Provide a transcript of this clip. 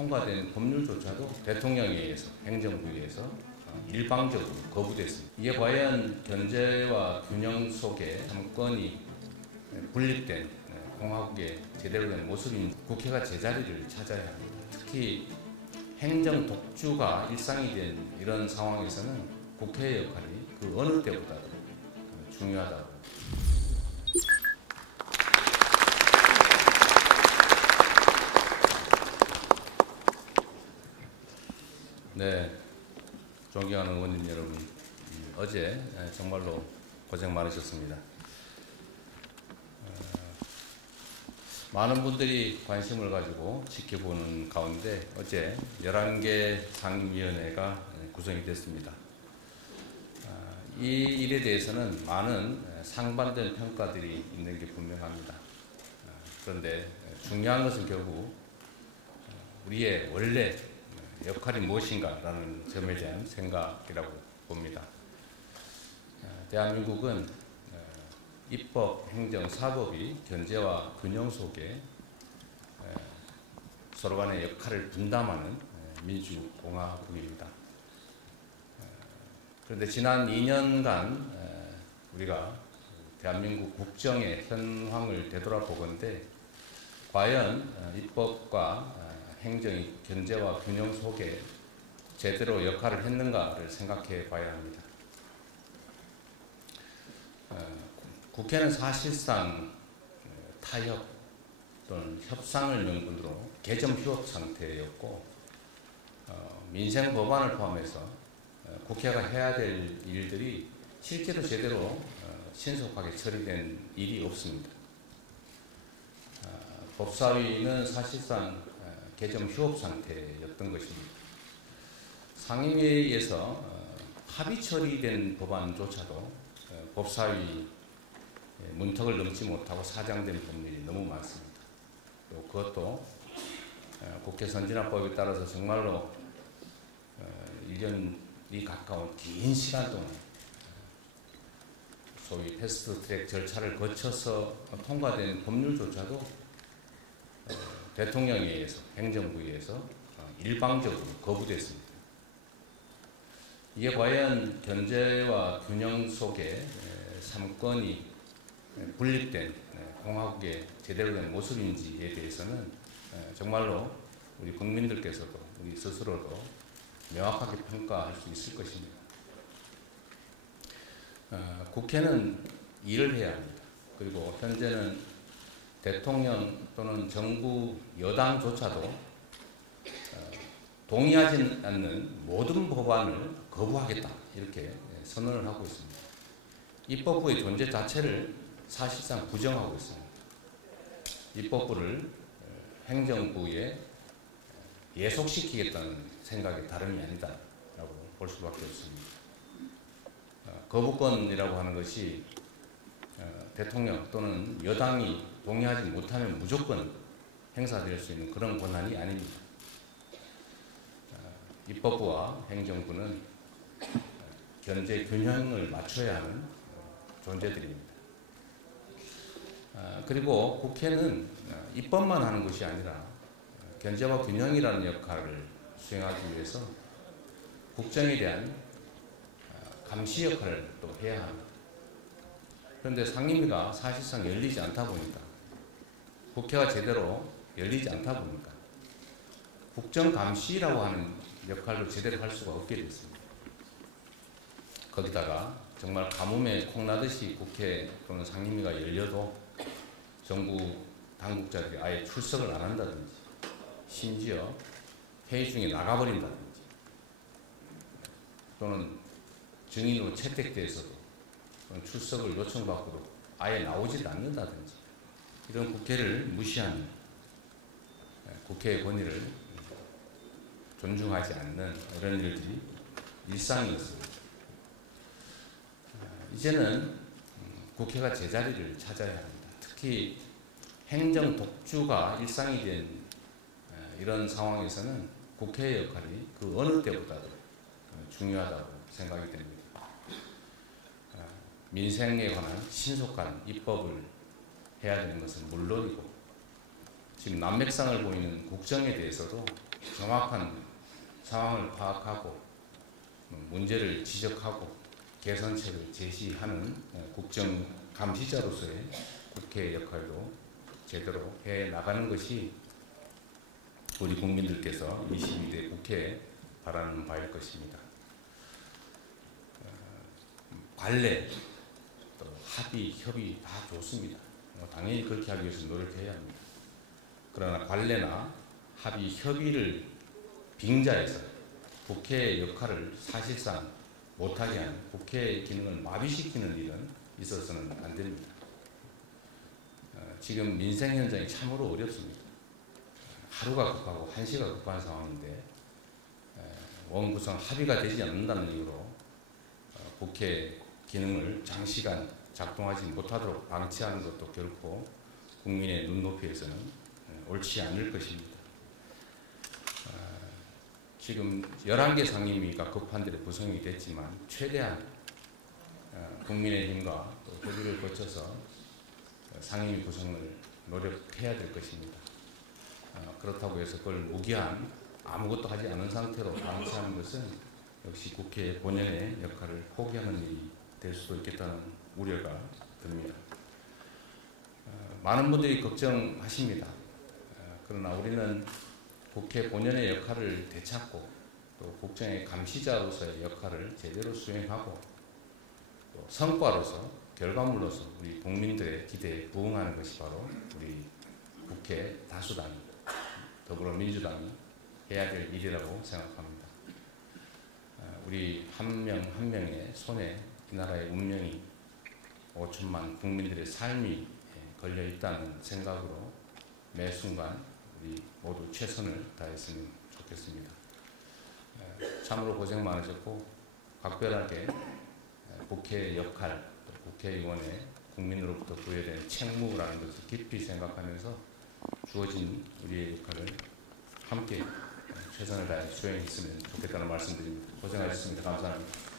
통과된 법률조차도 대통령에 의해서, 행정부에 의해서 일방적으로 거부됐습니다. 이게 과연 견제와 균형 속에 삼권이 분립된 공화국의 제대로 된 모습인 국회가 제자리를 찾아야 합니다. 특히 행정 독주가 일상이 된 이런 상황에서는 국회의 역할이 그 어느 때보다도 중요하다고. 네, 존경하는 의원님 여러분, 어제 정말로 고생 많으셨습니다. 많은 분들이 관심을 가지고 지켜보는 가운데 어제 11개 상임위원회가 구성이 됐습니다. 이 일에 대해서는 많은 상반된 평가들이 있는 게 분명합니다. 그런데 중요한 것은 결국 우리의 원래 역할이 무엇인가라는 점에 대한 생각이라고 봅니다. 대한민국은 입법, 행정, 사법이 견제와 균형 속에 서로 간의 역할을 분담하는 민주공화국입니다. 그런데 지난 2년간 우리가 대한민국 국정의 현황을 되돌아보건대 과연 입법과 행정이 견제와 균형 속에 제대로 역할을 했는가를 생각해 봐야 합니다. 국회는 사실상 타협 또는 협상을 명분으로 개점 휴업 상태였고 민생 법안을 포함해서 국회가 해야 될 일들이 실제로 제대로 신속하게 처리된 일이 없습니다. 법사위는 사실상 개점 휴업 상태였던 것입니다. 상임위에서 합의 처리된 법안조차도 법사위 문턱을 넘지 못하고 사장된 법률이 너무 많습니다. 또 그것도 국회 선진화법에 따라서 정말로 1년이 가까운 긴 시간 동안 소위 패스트트랙 절차를 거쳐서 통과된 법률조차도 대통령에 의해서, 행정부에 의해서 일방적으로 거부됐습니다. 이게 과연 견제와 균형 속에 삼권이 분립된 공화국의 제대로 된 모습인지에 대해서는 정말로 우리 국민들께서도 우리 스스로도 명확하게 평가할 수 있을 것입니다. 국회는 일을 해야 합니다. 그리고 현재는 대통령 또는 정부 여당조차도 동의하지 않는 모든 법안을 거부하겠다 이렇게 선언을 하고 있습니다. 입법부의 존재 자체를 사실상 부정하고 있습니다. 입법부를 행정부에 예속시키겠다는 생각이 다름이 아니다라고 볼 수밖에 없습니다. 거부권이라고 하는 것이 대통령 또는 여당이 동의하지 못하면 무조건 행사될 수 있는 그런 권한이 아닙니다. 입법부와 행정부는 견제 균형을 맞춰야 하는 존재들입니다. 그리고 국회는 입법만 하는 것이 아니라 견제와 균형이라는 역할을 수행하기 위해서 국정에 대한 감시 역할을 또 해야 합니다. 그런데 상임위가 사실상 열리지 않다 보니까 국회가 제대로 열리지 않다 보니까 국정감시라고 하는 역할도 제대로 할 수가 없게 됐습니다. 거기다가 정말 가뭄에 콩나듯이 국회 또는 상임위가 열려도 정부 당국자들이 아예 출석을 안 한다든지 심지어 회의 중에 나가버린다든지 또는 증인으로 채택돼서도 출석을 요청받고도 아예 나오질 않는다든지 이런 국회를 무시하는 국회의 권위를 존중하지 않는 이런 일들이 일상이었습니다. 이제는 국회가 제자리를 찾아야 합니다. 특히 행정 독주가 일상이 된 이런 상황에서는 국회의 역할이 그 어느 때보다도 중요하다고 생각이 됩니다. 민생에 관한 신속한 입법을 해야 되는 것은 물론이고 지금 난맥상을 보이는 국정에 대해서도 정확한 상황을 파악하고 문제를 지적하고 개선책을 제시하는 국정감시자로서의 국회의 역할도 제대로 해 나가는 것이 우리 국민들께서 22대 국회에 바라는 바일 것입니다. 관례, 또 합의, 협의 다 좋습니다. 당연히 그렇게 하기 위해서 노력해야 합니다. 그러나 관례나 합의, 협의를 빙자해서 국회의 역할을 사실상 못하게 하는, 국회의 기능을 마비시키는 일은 있어서는 안 됩니다. 지금 민생 현장이 참으로 어렵습니다. 하루가 급하고 한시가 급한 상황인데 원구성 합의가 되지 않는다는 이유로 국회 기능을 장시간 작동하지 못하도록 방치하는 것도 결코 국민의 눈높이에서는 옳지 않을 것입니다. 지금 11개 상임위가 급한 대로 구성이 됐지만 최대한 국민의힘과 또 협의를 거쳐서 상임위 구성을 노력해야 될 것입니다. 그렇다고 해서 그걸 무기한 아무것도 하지 않은 상태로 방치하는 것은 역시 국회의 본연의 역할을 포기하는 일이 될 수도 있겠다는 우려가 듭니다. 많은 분들이 걱정하십니다. 그러나 우리는 국회 본연의 역할을 되찾고 또 국정의 감시자로서의 역할을 제대로 수행하고 또 성과로서 결과물로서 우리 국민들의 기대에 부응하는 것이 바로 우리 국회 다수당 더불어민주당이 해야 될 일이라고 생각합니다. 우리 한 명 한 명의 손에 이 나라의 운명이 5천만 국민들의 삶이 걸려 있다는 생각으로 매 순간 우리 모두 최선을 다했으면 좋겠습니다. 참으로 고생 많으셨고 각별하게 국회의 역할, 또 국회의원의 국민으로부터 부여된 책무라는 것을 깊이 생각하면서 주어진 우리의 역할을 함께 최선을 다해 수행했으면 좋겠다는 말씀드립니다. 고생하셨습니다. 감사합니다.